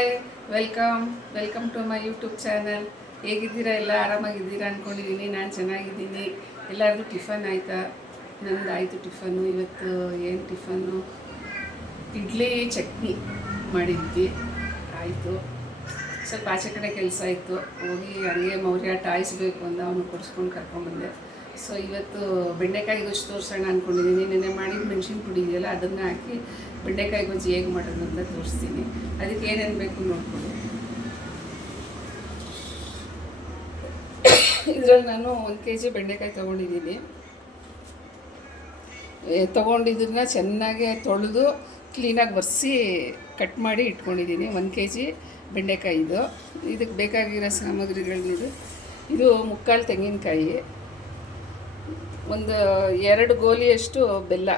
Hi, welcome welcome to my YouTube channel. ಹೇಗಿದ್ದೀರಾ ಎಲ್ಲ? ಆರಾಮಾಗಿದ್ದೀರಾ ಅಂದ್ಕೊಂಡಿದ್ದೀನಿ ನಾನು ಚೆನ್ನಾಗಿದ್ದೀನಿ. ಎಲ್ಲರದು ಟಿಫನ್ ಆಯಿತಾ? ನಂದು ಆಯಿತು ಟಿಫನ್ನು. ಇವತ್ತು ಏನು ಟಿಫನ್ನು? ಇಡ್ಲಿ, ಚಟ್ನಿ ಮಾಡಿದ್ವಿ. ಆಯಿತು. ಸ್ವಲ್ಪ ಆಚೆ ಕಡೆ ಕೆಲಸ ಇತ್ತು. ಹೋಗಿ ಹಂಗೆ ಮೌರ್ಯ ಟಾಯ್ಸ್ಬೇಕು ಅಂದ ಅವನು ಕೊಡಿಸ್ಕೊಂಡು ಕರ್ಕೊಂಬಂದೆ. ಸೊ ಇವತ್ತು ಬೆಂಡೆಕಾಯಿ ಗೊಜ್ಜು ತೋರಿಸೋಣ ಅಂದ್ಕೊಂಡಿದ್ದೀನಿ ನೆನ್ನೆ ಮಾಡಿದ ಮೆಣಸಿನ ಪುಡಿ ಇದೆಯಲ್ಲ, ಅದನ್ನು ಹಾಕಿ ಬೆಂಡೆಕಾಯಿ ಗೊಜ್ಜು ಹೇಗೆ ಮಾಡೋದು ಅಂತ ತೋರಿಸ್ತೀನಿ. ಅದಕ್ಕೆ ಏನೇನು ಬೇಕು ನೋಡ್ಕೊಂಡು ಇದರಲ್ಲಿ ನಾನು ಒಂದು ಕೆ ಜಿ ಬೆಂಡೆಕಾಯಿ ತೊಗೊಂಡಿದ್ದೀನಿ ತೊಗೊಂಡಿದ್ದನ್ನ ಚೆನ್ನಾಗಿ ತೊಳೆದು ಕ್ಲೀನಾಗಿ ಒರೆಸಿ ಕಟ್ ಮಾಡಿ ಇಟ್ಕೊಂಡಿದ್ದೀನಿ ಒಂದು ಕೆ ಜಿ ಬೆಂಡೆಕಾಯಿ ಇದು ಇದಕ್ಕೆ ಬೇಕಾಗಿರೋ ಸಾಮಗ್ರಿಗಳನ್ನಿದು ಇದು ಮುಕ್ಕಾಲು ತೆಂಗಿನಕಾಯಿ. ಒಂದು ಎರಡು ಗೋಲಿಯಷ್ಟು ಬೆಲ್ಲ.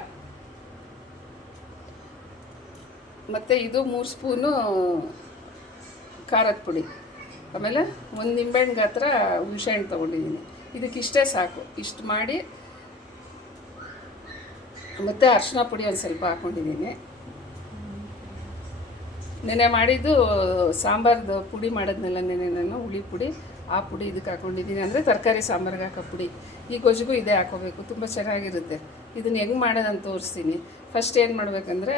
ಮತ್ತು ಇದು ಮೂರು ಸ್ಪೂನು ಖಾರದ ಪುಡಿ. ಆಮೇಲೆ ಒಂದು ನಿಂಬೆಹಣ್ಣು ಗಾತ್ರ ಹುಣಸೆಹಣ್ಣು ತೊಗೊಂಡಿದ್ದೀನಿ ಇದಕ್ಕಿಷ್ಟೇ ಸಾಕು. ಇಷ್ಟು ಮಾಡಿ ಮತ್ತು ಅರಿಶಿನ ಪುಡಿ ಒಂದು ಸ್ವಲ್ಪ ಹಾಕ್ಕೊಂಡಿದ್ದೀನಿ ನೆನೆ ಮಾಡಿದ್ದು ಸಾಂಬಾರ್ದು ಪುಡಿ ಮಾಡೋದ್ನೆಲ್ಲ ನೆನೆ ನಾನು, ಹುಳಿ ಪುಡಿ. ಆ ಪುಡಿ ಇದಕ್ಕೆ ಹಾಕ್ಕೊಂಡಿದ್ದೀನಿ ಅಂದರೆ ತರಕಾರಿ ಸಾಂಬಾರ್ಗೆ ಹಾಕೋ ಪುಡಿ. ಈ ಗೊಜ್ಜಿಗೂ ಇದೇ ಹಾಕೋಬೇಕು. ತುಂಬ ಚೆನ್ನಾಗಿರುತ್ತೆ. ಇದನ್ನು ಹೆಂಗೆ ಮಾಡೋದಂತ ತೋರಿಸ್ತೀನಿ. ಫಸ್ಟ್ ಏನು ಮಾಡಬೇಕಂದ್ರೆ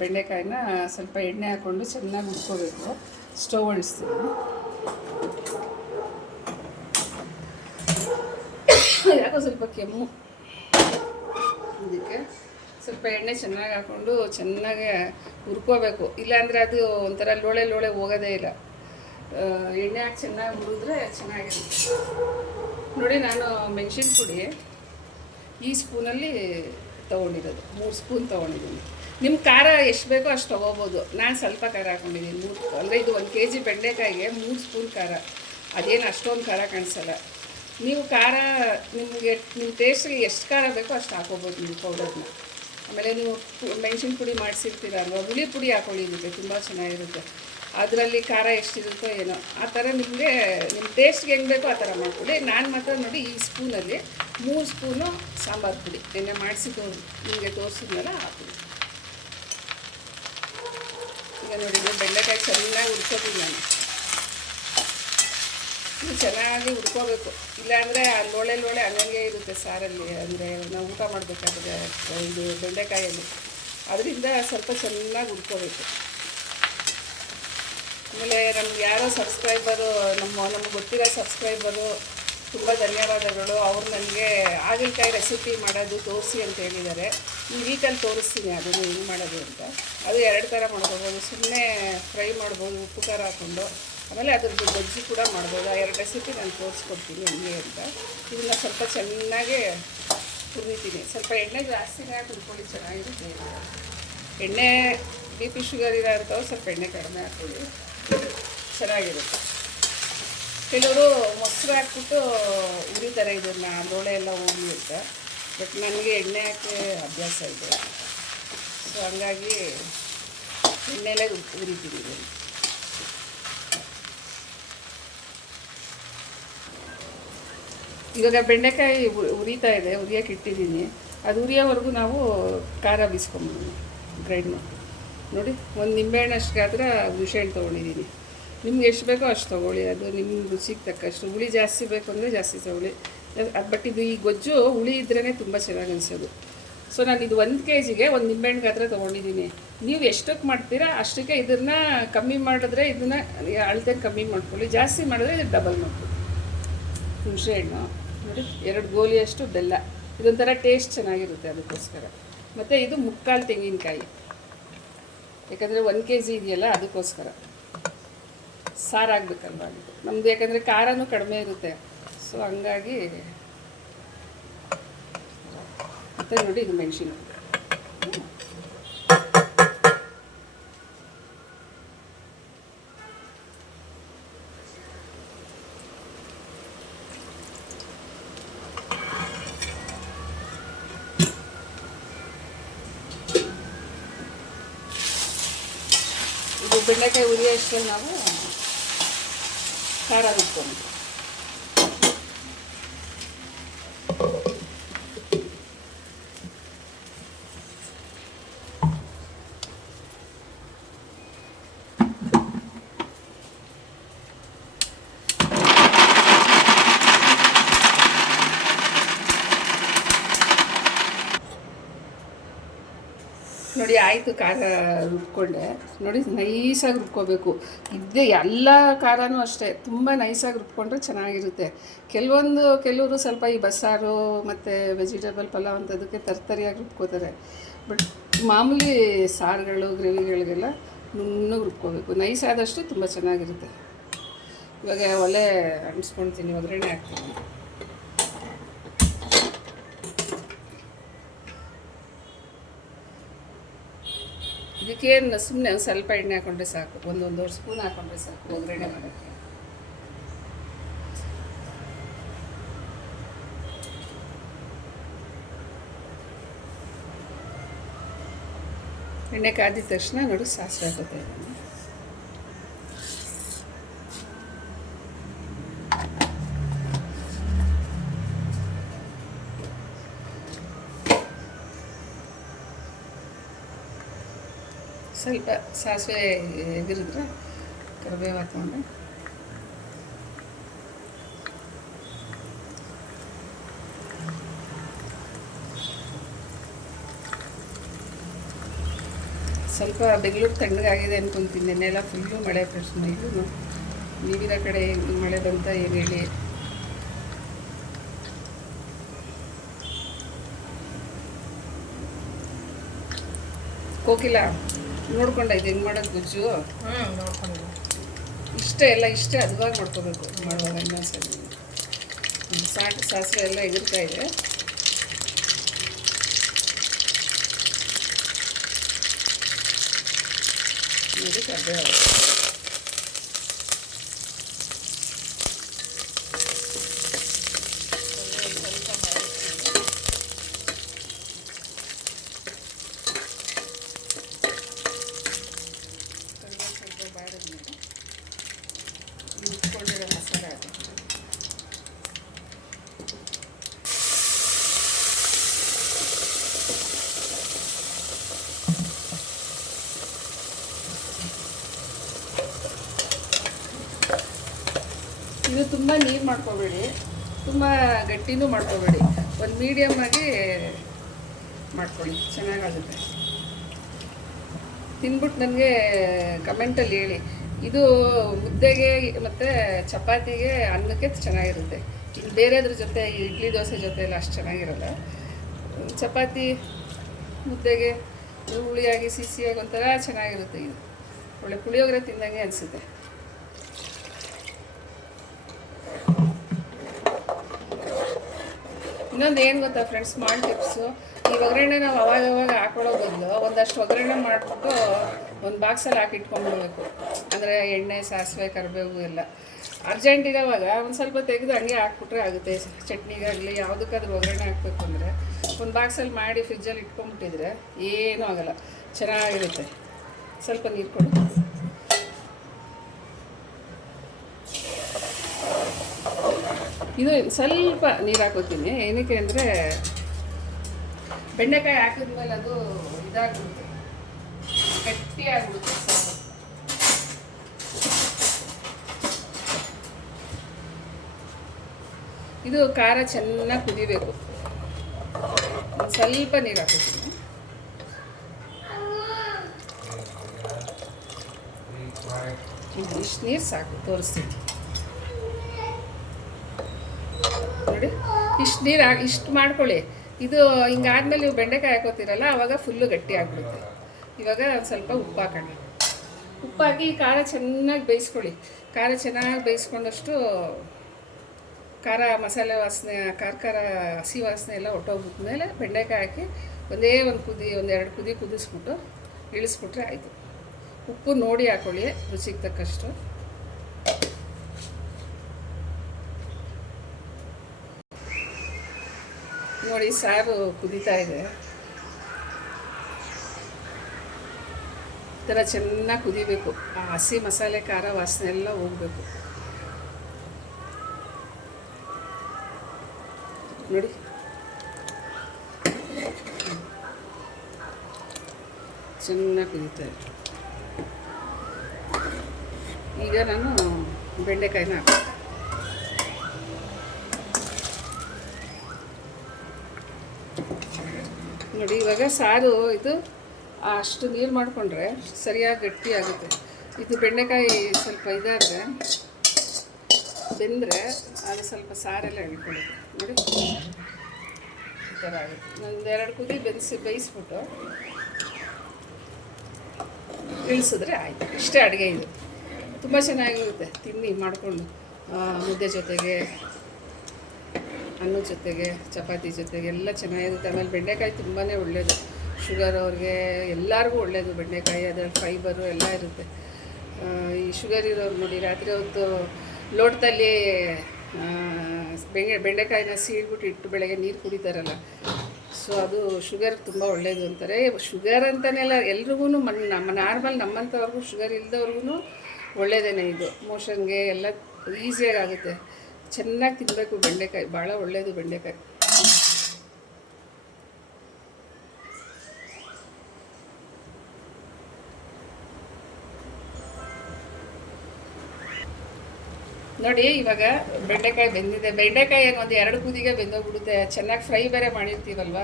ಬೆಂಡೆಕಾಯಿನ ಸ್ವಲ್ಪ ಎಣ್ಣೆ ಹಾಕ್ಕೊಂಡು ಚೆನ್ನಾಗಿ ಉಟ್ಕೋಬೇಕು ಸ್ಟವ್ ಅಣಿಸ್ತೀನಿ ಯಾಕೋ ಸ್ವಲ್ಪ ಕೆಮ್ಮು. ಅದಕ್ಕೆ ಸ್ವಲ್ಪ ಎಣ್ಣೆ ಚೆನ್ನಾಗಿ ಹಾಕ್ಕೊಂಡು ಚೆನ್ನಾಗಿ ಹುರ್ಕೋಬೇಕು. ಇಲ್ಲಾಂದರೆ ಅದು ಒಂಥರ ಲೋಳೆ ಲೋಳೆ ಹೋಗೋದೇ ಇಲ್ಲ. ಎಣ್ಣೆ ಹಾಕಿ ಚೆನ್ನಾಗಿ ಹುರಿದ್ರೆ ಚೆನ್ನಾಗಿರುತ್ತೆ. ನೋಡಿ, ನಾನು ಮೆಣಸಿನ ಪುಡಿ ಈ ಸ್ಪೂನಲ್ಲಿ ತೊಗೊಂಡಿರೋದು. ಮೂರು ಸ್ಪೂನ್ ತೊಗೊಂಡಿದ್ದೀನಿ. ನಿಮ್ಮ ಖಾರ ಎಷ್ಟು ಬೇಕೋ ಅಷ್ಟು ತೊಗೋಬೋದು. ನಾನು ಸ್ವಲ್ಪ ಖಾರ ಹಾಕೊಂಡಿದ್ದೀನಿ. ಮೂರು ಅಂದರೆ ಇದು ಒಂದು ಕೆ ಜಿ ಬೆಂಡೆಕಾಯಿಗೆ ಮೂರು ಸ್ಪೂನ್ ಖಾರ. ಅದೇನು ಅಷ್ಟೊಂದು ಖಾರ ಕಾಣಿಸಲ್ಲ. ನೀವು ಖಾರ, ನಿಮಗೆ ನಿಮ್ಮ ಟೇಸ್ಟ್ಗೆ ಎಷ್ಟು ಖಾರ ಬೇಕೋ ಅಷ್ಟು ಹಾಕೋಬೋದು ನೀವು ಪೌಡರ್ನ ಆಮೇಲೆ ನೀವು ಮೆಣಸಿನ ಪುಡಿ ಮಾಡಿಸಿರ್ತೀರ ಅಲ್ವಾ ಹುಳಿ ಪುಡಿ ಹಾಕೊಳ್ಳಿ ಇದಕ್ಕೆ ತುಂಬ ಚೆನ್ನಾಗಿರುತ್ತೆ. ಅದರಲ್ಲಿ ಖಾರ ಎಷ್ಟಿರುತ್ತೋ ಏನೋ. ಆ ಥರ ನಿಮಗೆ, ನಿಮ್ಮ ಟೇಸ್ಟ್ಗೆ ಹೆಂಗೆ ಬೇಕೋ ಆ ಥರ ಮಾಡಿಕೊಡಿ ನಾನು ಮಾತ್ರ ನೋಡಿ ಈ ಸ್ಪೂನಲ್ಲಿ ಮೂರು ಸ್ಪೂನು ಸಾಂಬಾರು ಪುಡಿ. ನಿನ್ನೆ ಮಾಡಿಸಿ ತೋ ನಿಮಗೆ ತೋರಿಸಿದ್ಮೇಲೆ ಪುಡಿ. ಈಗ ನೋಡಿ ಬೆಂಡೆಕಾಯಿ ಚೆನ್ನಾಗಿ ಹುಡ್ಕೋತೀನಿ ನಾನು. ಇದು ಚೆನ್ನಾಗಿ ಹುಡ್ಕೋಬೇಕು ಇಲ್ಲಾಂದರೆ ಆ ಲೋಳೆ ಲೋಳೆ ಹಂಗಂಗೆ ಇರುತ್ತೆ ಸಾರಲ್ಲಿ. ಅಂದರೆ ನಾವು ಊಟ ಮಾಡಬೇಕಾದ್ರೆ, ಇದು ಬೆಂಡೆಕಾಯಲ್ಲಿ. ಅದರಿಂದ ಸ್ವಲ್ಪ ಚೆನ್ನಾಗಿ ಹುರ್ಕೋಬೇಕು. ಆಮೇಲೆ ನಮ್ಗೆ ಯಾರೋ ಸಬ್ಸ್ಕ್ರೈಬರು, ನಮ್ಮ, ನಮ್ಗೆ ಗೊತ್ತಿರೋ ಸಬ್ಸ್ಕ್ರೈಬರು, ತುಂಬ ಧನ್ಯವಾದಗಳು. ಅವ್ರು ನನಗೆ ಹಾಗಲಕಾಯಿ ರೆಸಿಪಿ ಮಾಡೋದು ತೋರಿಸಿ ಅಂತ ಹೇಳಿದ್ದಾರೆ. ಈ ವೀಕಲ್ಲಿ ತೋರಿಸ್ತೀನಿ ಅದನ್ನು ಹೆಂಗೆ ಮಾಡೋದು ಅಂತ. ಅದು ಎರಡು ಥರ ಮಾಡ್ಕೋಬೋದು. ಸುಮ್ಮನೆ ಫ್ರೈ ಮಾಡ್ಬೋದು, ಉಪ್ಪು ಖಾರ ಹಾಕ್ಕೊಂಡು ಆಮೇಲೆ ಅದ್ರದ್ದು ಗೊಜ್ಜಿ ಕೂಡ ಮಾಡ್ಬೋದು. ಆ ಎರಡು ರೆಸಿಪಿ ನಾನು ತೋರಿಸ್ಕೊಡ್ತೀನಿ ಹೆಂಗೆ ಅಂತ. ಇದನ್ನು ಸ್ವಲ್ಪ ಚೆನ್ನಾಗಿ ಹುರಿತೀನಿ. ಸ್ವಲ್ಪ ಎಣ್ಣೆ ಜಾಸ್ತಿನೇ ಹಾಕಿ ಹುರ್ಕೊಳ್ಳಿ, ಚೆನ್ನಾಗಿರುತ್ತೆ. ಎಣ್ಣೆ ಬಿ ಪಿ ಶುಗರ್ ಇರೋ ಅಂಥವು ಸ್ವಲ್ಪ ಎಣ್ಣೆ ಕಡಿಮೆ ಹಾಕ್ಕೊಳ್ಳಿ. ಚೆನ್ನಾಗಿರುತ್ತೆ. ಕೆಲವರು ಮೊಸರು ಹಾಕ್ಬಿಟ್ಟು ಉರಿತಾರೆ ಇದನ್ನು ಲೋಳೆ ಎಲ್ಲ ಅಂತ. ಬಟ್ ನನಗೆ ಎಣ್ಣೆ ಹಾಕಿ ಅಭ್ಯಾಸ ಇದೆ. ಸೊ ಹಂಗಾಗಿ ಎಣ್ಣೆಲೇ ಉರಿತೀನಿ ಇದನ್ನು ಇವಾಗ ಬೆಂಡೆಕಾಯಿ ಉರಿತಾ ಇದೆ ಉರಿಯೋಕೆ ಇಟ್ಟಿದ್ದೀನಿ. ಅದು ಉರಿಯೋವರೆಗೂ ನಾವು ಖಾರ ಬೀಸ್ಕೊಂಬಿ ಗ್ರೈಂಡ್ ಮಾಡಿ ನೋಡಿ, ಒಂದು ನಿಂಬೆಹಣ್ಣಷ್ಟು ಗಾತ್ರ ಹುಣಸೆಹಣ್ಣು ತೊಗೊಂಡಿದ್ದೀನಿ ನಿಮ್ಗೆ ಎಷ್ಟು ಬೇಕೋ ಅಷ್ಟು ತೊಗೊಳ್ಳಿ, ಅದು ನಿಮ್ಮ ರುಚಿಗೆ ತಕ್ಕಷ್ಟು. ಹುಳಿ ಜಾಸ್ತಿ ಬೇಕು ಅಂದರೆ ಜಾಸ್ತಿ ತೊಗೊಳ್ಳಿ. ಅದು ಬಟ್ ಇದು ಈ ಗೊಜ್ಜು ಹುಳಿ ಇದ್ರೇ ತುಂಬ ಚೆನ್ನಾಗಿ ಅನಿಸೋದು. ಸೊ, ನಾನು ಇದು ಒಂದು ಕೆ ಜಿಗೆ ಒಂದು ನಿಂಬೆಹಣ್ಣು ಗಾತ್ರ ತೊಗೊಂಡಿದ್ದೀನಿ ನೀವು ಎಷ್ಟಕ್ಕೆ ಮಾಡ್ತೀರಾ ಅಷ್ಟಕ್ಕೆ ಇದನ್ನು ಕಮ್ಮಿ ಮಾಡಿದ್ರೆ ಇದನ್ನು ಅಳತೆ ಕಮ್ಮಿ ಮಾಡ್ಕೊಳ್ಳಿ. ಜಾಸ್ತಿ ಮಾಡಿದ್ರೆ ಇದು ಡಬಲ್ ಮಾಡ್ಕೊಳ್ಳಿ. ಹುಣಸೆಹಣ್ಣು ನೋಡಿ, ಎರಡು ಗೋಲಿಯಷ್ಟು ಬೆಲ್ಲ. ಇದೊಂಥರ ಟೇಸ್ಟ್ ಚೆನ್ನಾಗಿರುತ್ತೆ ಅದಕ್ಕೋಸ್ಕರ. ಮತ್ತು ಇದು ಮುಕ್ಕಾಲು ತೆಂಗಿನಕಾಯಿ. ಯಾಕಂದರೆ ಒಂದು ಕೆ ಜಿ ಇದೆಯಲ್ಲ ಅದಕ್ಕೋಸ್ಕರ. ಸಾರಾಗಬೇಕಲ್ವ ಇದು ನಮ್ಮದು ಯಾಕಂದರೆ ಖಾರನೂ ಕಡಿಮೆ ಇರುತ್ತೆ. ಸೊ ಹಂಗಾಗಿ ಮತ್ತೆ ನೋಡಿ ಇದು ಮೆಣಸಿನ. ಬೆಂಡೆಕಾಯಿ ಉರಿಯೋ ಅಷ್ಟರಲ್ಲಿ ನಾವು ಖಾರ ರುಬ್ಕೊಂಡು ನೋಡಿ ಆಯಿತು ಖಾರ ರುಬ್ಕೊಂಡೆ. ನೋಡಿ ನೈಸಾಗಿ ರುಬ್ಕೋಬೇಕು. ಇದೇ ಎಲ್ಲ ಖಾರನೂ ಅಷ್ಟೇ, ತುಂಬ ನೈಸಾಗಿ ರುಬ್ಕೊಂಡ್ರೆ ಚೆನ್ನಾಗಿರುತ್ತೆ. ಕೆಲವೊಂದು, ಕೆಲವರು ಸ್ವಲ್ಪ ಈ ಬಸ್ಸಾರು ಮತ್ತು ವೆಜಿಟೇಬಲ್ ಪಲಾವ್ ಅಂಥದಕ್ಕೆ ತರ್ತರಿಯಾಗಿ ರುಬ್ಕೋತಾರೆ. ಬಟ್ ಮಾಮೂಲಿ ಸಾರುಗಳು, ಗ್ರೇವಿಗಳಿಗೆಲ್ಲ ನುಣ್ಣಗೆ ರುಬ್ಕೋಬೇಕು. ನೈಸ್ ಆದಷ್ಟು ತುಂಬ ಚೆನ್ನಾಗಿರುತ್ತೆ. ಇವಾಗ ಒಲೆ ಅಂಟಿಸ್ಕೊಳ್ತೀನಿ, ಒಗ್ಗರಣೆ ಹಾಕ್ತೀನಿ. ಇದಕ್ಕೇನು ಸುಮ್ಮನೆ ಒಂದು ಸ್ವಲ್ಪ ಎಣ್ಣೆ ಹಾಕೊಂಡ್ರೆ ಸಾಕು, ಒಂದು ಒಂದೂವರೆ ಸ್ಪೂನ್ ಹಾಕೊಂಡ್ರೆ ಸಾಕು, ಒಗ್ಗರಣೆ ಮಾಡೋಕ್ಕೆ. ಎಣ್ಣೆ ಕಾದಿದ ತಕ್ಷಣ ನೋಡಿ ಸಾಸಿವೆ ಹಾಕೋತಾ ಸ್ವಲ್ಪ ಸಾಸಿವೆ ಎಗರಿದ್ರೆ ಕರಿಬೇವು ಹಾಕ್ಕೊಂಡು. ಸ್ವಲ್ಪ ಬೆಂಗಳೂರು ತಣ್ಣಗಾಗಿದೆ ಅನ್ಕೊಂತೀನಿ. ನೆನ್ನೆಲ್ಲ ಫುಲ್ಲು ಮಳೆ ಪ್ರಶ್ನೆ ಇದು ನೀವಿರೋ ಕಡೆ ಮಳೆ ಬಂತ ಏನು ಹೇಳಿ? ಕೋಕಿಲ? ನೋಡ್ಕೊಂಡ ಇದು ಹೆಂಗೆ ಮಾಡೋದು ಗುಜ್ಜು ಹ್ಞೂ ನೋಡ್ಕೊಂಡು. ಇಷ್ಟೇ ಎಲ್ಲ ಇಷ್ಟೇ ಅದುವಾಗಿ ಮಾಡ್ಕೋಬೇಕು. ಮಾಡುವಾಗ ಇನ್ನೊಂದ್ಸಲ ಸಾಕು ಸಾಸಿವೆ ಎಲ್ಲ ಎಗರ್ತಾ ಇದೆ. ನೋಡಿ ಕರ್ಬೇವು ಇದು ತುಂಬ ನೀರು ಮಾಡ್ಕೋಬೇಡಿ. ತುಂಬ ಗಟ್ಟಿನೂ ಮಾಡ್ಕೋಬೇಡಿ. ಒಂದು ಮೀಡಿಯಮ್ ಆಗಿ ಮಾಡ್ಕೊಳ್ಳಿ. ಚೆನ್ನಾಗಾಗುತ್ತೆ. ತಿನ್ಬಿಟ್ಟು ನನಗೆ ಕಮೆಂಟಲ್ಲಿ ಹೇಳಿ. ಇದು ಮುದ್ದೆಗೆ ಮತ್ತು ಚಪಾತಿಗೆ ಅನ್ನಕ್ಕೆ ಚೆನ್ನಾಗಿರುತ್ತೆ. ಇನ್ನು ಬೇರೆದ್ರ ಜೊತೆ, ಇಡ್ಲಿ ದೋಸೆ ಜೊತೆ ಎಲ್ಲ ಅಷ್ಟು ಚೆನ್ನಾಗಿರಲ್ಲ. ಚಪಾತಿ, ಮುದ್ದೆಗೆ ಹುಳಿಯಾಗಿ ಸಿಹಿಯಾಗಿ ಒಂಥರ ಚೆನ್ನಾಗಿರುತ್ತೆ ಇದು. ಒಳ್ಳೆ ಪುಳಿಯೋಗರೆ ತಿಂದಂಗೆ ಅನಿಸುತ್ತೆ. ಇನ್ನೊಂದು ಏನು ಗೊತ್ತಾ ಫ್ರೆಂಡ್ಸ್ ಸ್ಮಾಲ್ ಟಿಪ್ಸು ಈ ಒಗ್ಗರಣೆ ನಾವು ಅವಾಗ ಅವಾಗ ಹಾಕೊಳ್ಳೋ ಬದಲು ಒಂದಷ್ಟು ಒಗ್ಗರಣೆ ಮಾಡಿಬಿಟ್ಟು ಒಂದು ಬಾಕ್ಸಲ್ಲಿ ಹಾಕಿ ಇಟ್ಕೊಂಡ್ಬಿಡ್ಬೇಕು. ಅಂದರೆ ಎಣ್ಣೆ, ಸಾಸಿವೆ, ಕರಿಬೇವು ಎಲ್ಲ. ಅರ್ಜೆಂಟ್ ಇರೋವಾಗ ಒಂದು ಸ್ವಲ್ಪ ತೆಗೆದು ಹಂಗೆ ಹಾಕ್ಬಿಟ್ರೆ ಆಗುತ್ತೆ. ಚಟ್ನಿಗಾಗಲಿ ಯಾವುದಕ್ಕಾದ್ರೂ ಒಗ್ಗರಣೆ ಹಾಕಬೇಕು ಅಂದರೆ ಒಂದು ಬಾಕ್ಸಲ್ಲಿ ಮಾಡಿ ಫ್ರಿಜ್ಜಲ್ಲಿ ಇಟ್ಕೊಂಡ್ಬಿಟ್ಟಿದ್ರೆ ಏನೂ ಆಗೋಲ್ಲ. ಚೆನ್ನಾಗಿರುತ್ತೆ. ಸ್ವಲ್ಪ ನೀರು ಕೊಡು. ಇದು ಸ್ವಲ್ಪ ನೀರು ಹಾಕೋತೀನಿ ಏನಕ್ಕೆ ಅಂದರೆ ಬೆಂಡೆಕಾಯಿ ಹಾಕಿದ್ಮೇಲೆ ಅದು ಇದಾಗ್ಬಿಡುತ್ತೆ. ಗಟ್ಟಿ ಆಗ್ಬಿಡುತ್ತೆ ಸಾರು. ಇದು ಖಾರ ಚೆನ್ನಾಗಿ ಕುದಿಬೇಕು. ಸ್ವಲ್ಪ ನೀರು ಹಾಕೋತೀನಿ ಇಷ್ಟು ನೀರು ಸಾಕು, ತೋರಿಸ್ತೀನಿ. ನೋಡಿ. ಇಷ್ಟು ನೀರು ಇಷ್ಟು ಮಾಡ್ಕೊಳ್ಳಿ. ಇದು ಹಿಂಗಾದ್ಮೇಲೆ ನೀವು ಬೆಂಡೆಕಾಯಿ ಹಾಕೋತೀರಲ್ಲ ಆವಾಗ ಫುಲ್ಲು ಗಟ್ಟಿ ಆಗ್ಬಿಡುತ್ತೆ. ಇವಾಗ ಸ್ವಲ್ಪ ಉಪ್ಪು ಹಾಕೋಣ. ಉಪ್ಪಾಕಿ ಖಾರ ಚೆನ್ನಾಗಿ ಬೇಯಿಸ್ಕೊಳ್ಳಿ. ಖಾರ ಚೆನ್ನಾಗಿ ಬೇಯಿಸ್ಕೊಂಡಷ್ಟು ಖಾರ ಮಸಾಲೆ ವಾಸನೆ, ಖಾರ ಖಾರ ಹಸಿ ವಾಸನೆ ಎಲ್ಲ ಹೊಟ್ಟೋಗ್ಬಿಟ್ಮೇಲೆ ಬೆಂಡೆಕಾಯಿ ಹಾಕಿ ಒಂದೇ ಒಂದು ಕುದಿ ಒಂದೆರಡು ಕುದಿ ಕುದಿಸ್ಬಿಟ್ಟು ಇಳಿಸ್ಬಿಟ್ರೆ ಆಯಿತು. ಉಪ್ಪು ನೋಡಿ ಹಾಕೊಳ್ಳಿ, ರುಚಿಗೆ ತಕ್ಕಷ್ಟು. ನೋಡಿ, ಸಾರು ಕುದೀತಾ ಇದೆ. ಈ ಥರ ಚೆನ್ನಾಗಿ ಕುದಿಬೇಕು. ಆ ಹಸಿ ಮಸಾಲೆ, ಖಾರ ವಾಸನೆ ಎಲ್ಲ ಹೋಗಬೇಕು. ನೋಡಿ. ಚೆನ್ನಾಗಿ ಕುದೀತಾ ಇದೆ. ಈಗ ನಾನು ಬೆಂಡೆಕಾಯಿನ ಹಾಕ್ತೀನಿ. ನೋಡಿ, ಇವಾಗ ಸಾರು ಇದು ಅಷ್ಟು ನೀರು ಮಾಡಿಕೊಂಡ್ರೆ ಸರಿಯಾಗಿ ಗಟ್ಟಿ ಆಗುತ್ತೆ. ಇದು ಬೆಂಡೆಕಾಯಿ ಸ್ವಲ್ಪ ಇದಾದರೆ, ಬೆಂದರೆ ಅದು ಸ್ವಲ್ಪ ಸಾರೆಲ್ಲ ಎಳ್ಕೊಳ್ಳುತ್ತೆ. ನೋಡಿ, ಈ ಥರ ಆಗುತ್ತೆ. ಎರಡು ಕುದಿ ಬೆನ್ಸಿ ಬೇಯಿಸ್ಬಿಟ್ಟು ಇಳಿಸಿದ್ರೆ ಆಯಿತು. ಇಷ್ಟೇ ಅಡುಗೆ ಇದು. ತುಂಬ ಚೆನ್ನಾಗಿರುತ್ತೆ ತಿನ್ನಿ ಮಾಡಿಕೊಂಡು ಮುದ್ದೆ ಜೊತೆಗೆ ಅನ್ನದ ಜೊತೆಗೆ, ಚಪಾತಿ ಜೊತೆಗೆ ಎಲ್ಲ ಚೆನ್ನಾಗಿರುತ್ತೆ ಆಮೇಲೆ ಬೆಂಡೆಕಾಯಿ ತುಂಬಾ ಒಳ್ಳೆಯದು ಶುಗರ್ ಅವ್ರಿಗೆ ಎಲ್ಲರಿಗೂ ಒಳ್ಳೆಯದು ಬೆಂಡೆಕಾಯಿ, ಅದರಲ್ಲಿ ಫೈಬರು ಎಲ್ಲ ಇರುತ್ತೆ. ಈ ಶುಗರ್ ಇರೋರು ನೋಡಿ, ರಾತ್ರಿ ಹೊತ್ತು ಲೋಟದಲ್ಲಿ ಬೆಂಗೆ ಬೆಂಡೆ ಬೆಂಡೆಕಾಯಿನ ಸೀಳ್ಬಿಟ್ಟು ಇಟ್ಟು ಬೆಳಗ್ಗೆ ನೀರು ಕುಡಿತಾರಲ್ಲ, ಸೊ ಅದು ಶುಗರ್ ತುಂಬ ಒಳ್ಳೆಯದು ಅಂತಾರೆ. ಶುಗರ್ ಅಂತಲೇ ಎಲ್ರಿಗೂ ಮನ್, ನಮ್ಮ ನಾರ್ಮಲ್ ನಮ್ಮಂಥವ್ರಿಗೂ ಶುಗರ್ ಇಲ್ದವ್ರಿಗೂ ಒಳ್ಳೆಯದೇನೆ ಇದು. ಮೋಷನ್ಗೆ ಎಲ್ಲ ಈಸಿಯಾಗಿ ಆಗುತ್ತೆ. ಚೆನ್ನಾಗಿ ತಿನ್ನಬೇಕು ಬೆಂಡೆಕಾಯಿ, ಭಾಳ ಒಳ್ಳೆಯದು ಬೆಂಡೆಕಾಯಿ. ನೋಡಿ, ಇವಾಗ ಬೆಂಡೆಕಾಯಿ ಬೆಂದಿದೆ. ಬೆಂಡೆಕಾಯಿ ಒಂದು ಎರಡು ಕುದಿಗೆ ಬೆಂದೋಗ್ಬಿಡುತ್ತೆ. ಚೆನ್ನಾಗಿ ಫ್ರೈ ಬೇರೆ ಮಾಡಿರ್ತೀವಲ್ವ?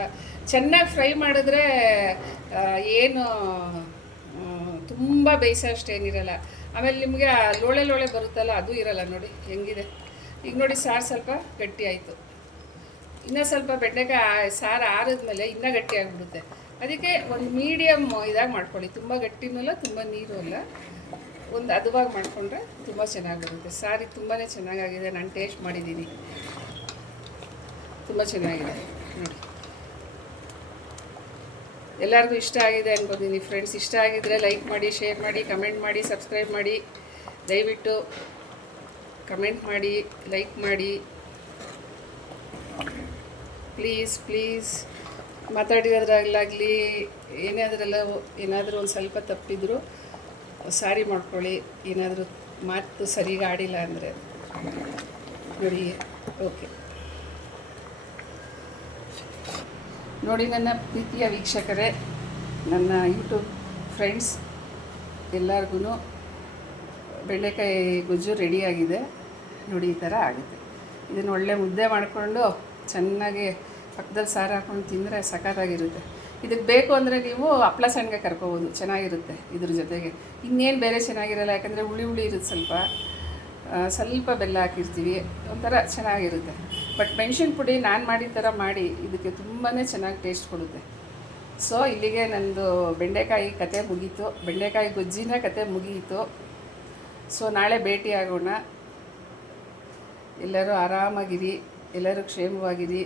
ಚೆನ್ನಾಗಿ ಫ್ರೈ ಮಾಡಿದ್ರೆ ಏನು ತುಂಬ ಬೇಯಿಸೋ ಅಷ್ಟೇನಿರಲ್ಲ. ಆಮೇಲೆ ನಿಮಗೆ ಲೋಳೆ ಲೋಳೆ ಬರುತ್ತಲ್ಲ, ಅದು ಇರಲ್ಲ ನೋಡಿ, ಹೆಂಗಿದೆ? ಈಗ ನೋಡಿ ಸಾರು ಸ್ವಲ್ಪ ಗಟ್ಟಿ ಆಯಿತು. ಇನ್ನೂ ಸ್ವಲ್ಪ ಬೆಂಡೆಕಾಯಿ ಸಾರು ಆರಿದ್ಮೇಲೆ ಇನ್ನೂ ಗಟ್ಟಿ ಆಗಿಬಿಡುತ್ತೆ. ಅದಕ್ಕೆ ಒಂದು ಮೀಡಿಯಮ್ ಇದಾಗಿ ಮಾಡ್ಕೊಳ್ಳಿ. ತುಂಬ ಗಟ್ಟಿನೂ ತುಂಬ ನೀರು ಅಲ್ಲ. ಒಂದು ಅದುವಾಗಿ ಮಾಡಿಕೊಂಡ್ರೆ ತುಂಬ ಚೆನ್ನಾಗಿ ಬರುತ್ತೆ ಸಾರಿ ತುಂಬಾ ಚೆನ್ನಾಗಾಗಿದೆ. ನಾನು ಟೇಸ್ಟ್ ಮಾಡಿದ್ದೀನಿ. ತುಂಬ ಚೆನ್ನಾಗಿದೆ. ನೋಡಿ. ಎಲ್ಲರಿಗೂ ಇಷ್ಟ ಆಗಿದೆ ಅನ್ಕೋತೀನಿ. ಫ್ರೆಂಡ್ಸ್ ಇಷ್ಟ ಆಗಿದ್ದರೆ ಲೈಕ್ ಮಾಡಿ ಶೇರ್ ಮಾಡಿ ಕಮೆಂಟ್ ಮಾಡಿ ಸಬ್ಸ್ಕ್ರೈಬ್ ಮಾಡಿ. ದಯವಿಟ್ಟು ಕಮೆಂಟ್ ಮಾಡಿ, ಲೈಕ್ ಮಾಡಿ. Please please. ಮಾತಾಡಿದ್ರಾಗಲಾಗಲಿ ಏನೇ ಅದರೆಲ್ಲ ಏನಾದರೂ ಒಂದು ಸ್ವಲ್ಪ ತಪ್ಪಿದ್ರು ಸಾರಿ ಮಾಡ್ಕೊಳ್ಳಿ. ಏನಾದರೂ ಮಾತು ಸರಿಗೆ ಆಡಿಲ್ಲ ಅಂದರೆ. ನೋಡಿ, ಓಕೆ. ನೋಡಿ ನನ್ನ ಪ್ರೀತಿಯ ವೀಕ್ಷಕರೇ, ನನ್ನ ಯೂಟ್ಯೂಬ್ ಫ್ರೆಂಡ್ಸ್ ಎಲ್ಲರಿಗೂ ಬೆಂಡೆಕಾಯಿ ಗೊಜ್ಜು ರೆಡಿಯಾಗಿದೆ ನೋಡಿ ಥರ ಆಗುತ್ತೆ. ಇದನ್ನು ಒಳ್ಳೆ ಮುದ್ದೆ ಮಾಡಿಕೊಂಡು ಚೆನ್ನಾಗಿ ಪಕ್ಕದಲ್ಲಿ ಸಾರು ಹಾಕ್ಕೊಂಡು ತಿಂದರೆ ಸಖತ್ತಾಗಿರುತ್ತೆ ಇದಕ್ಕೆ ಬೇಕು ಅಂದರೆ ನೀವು ಹಪ್ಳ ಸಣ್ಣಗೆ ಕರ್ಕೋಬೋದು, ಚೆನ್ನಾಗಿರುತ್ತೆ ಇದ್ರ ಜೊತೆಗೆ. ಇನ್ನೇನು ಬೇರೆ ಚೆನ್ನಾಗಿರಲ್ಲ, ಯಾಕಂದರೆ ಹುಳಿ ಹುಳಿ ಇರುತ್ತೆ ಸ್ವಲ್ಪ. ಸ್ವಲ್ಪ ಬೆಲ್ಲ ಹಾಕಿರ್ತೀವಿ, ಒಂಥರ ಚೆನ್ನಾಗಿರುತ್ತೆ. ಬಟ್ ಮೆಣ್ಸಿನ ಪುಡಿ ನಾನು ಮಾಡಿದ ಥರ ಮಾಡಿ, ಇದಕ್ಕೆ ತುಂಬಾ ಚೆನ್ನಾಗಿ ಟೇಸ್ಟ್ ಕೊಡುತ್ತೆ. ಸೊ ಇಲ್ಲಿಗೆ ನಂದು ಬೆಂಡೆಕಾಯಿ ಕತೆ ಮುಗೀತು. ಬೆಂಡೆಕಾಯಿ ಗೊಜ್ಜಿನ ಕತೆ ಮುಗಿಯಿತು ಸೊ ನಾಳೆ ಭೇಟಿ ಆಗೋಣ ಎಲ್ಲರೂ ಆರಾಮಾಗಿರಿ, ಎಲ್ಲರೂ ಕ್ಷೇಮವಾಗಿರಿ.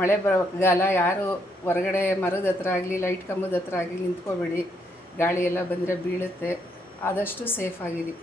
ಮಳೆ ಬರಗಾಲ ಯಾರು ಹೊರಗಡೆ ಮರದ ಹತ್ರ ಆಗಲಿ ಲೈಟ್ ಕಂಬದ ಹತ್ರ ಆಗಲಿ ನಿಂತ್ಕೋಬೇಡಿ. ಗಾಳಿ ಎಲ್ಲ ಬಂದರೆ ಬೀಳುತ್ತೆ. ಆದಷ್ಟು ಸೇಫ್ ಆಗಿರಿ.